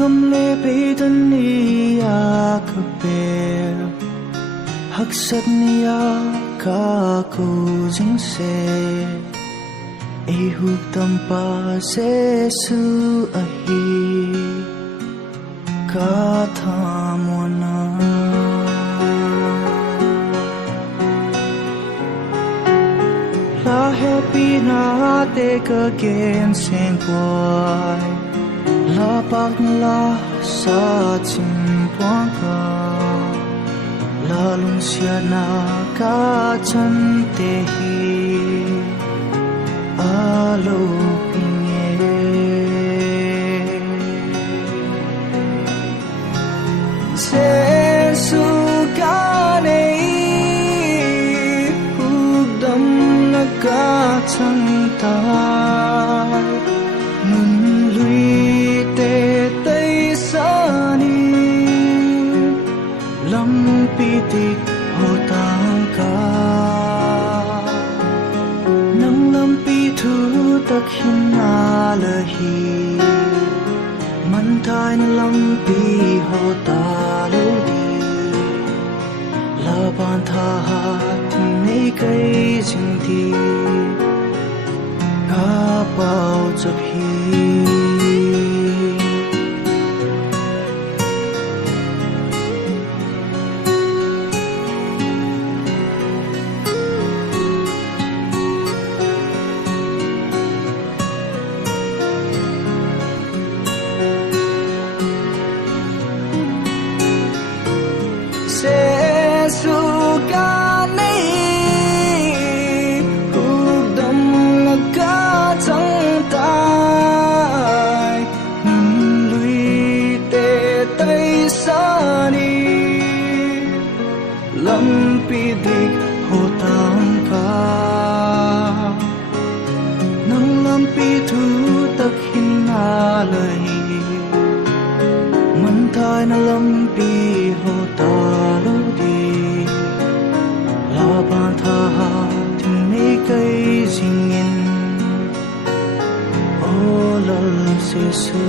khâm lê bê tân ni a cà bê hắc sắc ni a ca cô dưng se e huk tam pa Giêsu a hi ca tha mona la happy na te ka gen sing boy la bak la sa chim puang ka la lung sia na ka chan te hi alo pinge Giêsu ka nei hugdam na ka chang tai nun lui te tây sa ni lam pi ti ho tang ka nang lam pi thu tak hin na la hi man thai na lam pi ho ta lo di la ban tha ha nei kai jing ti ka bao chap hi Giêsu ca nei hugdam na ca chang tai nun lui te tây sa ni lam pi dik ho tang ka nang lam pi thu tak hin na lai man thai na lam pi ho ta lo di la ban tha ha tin nei kai jing in o lal se su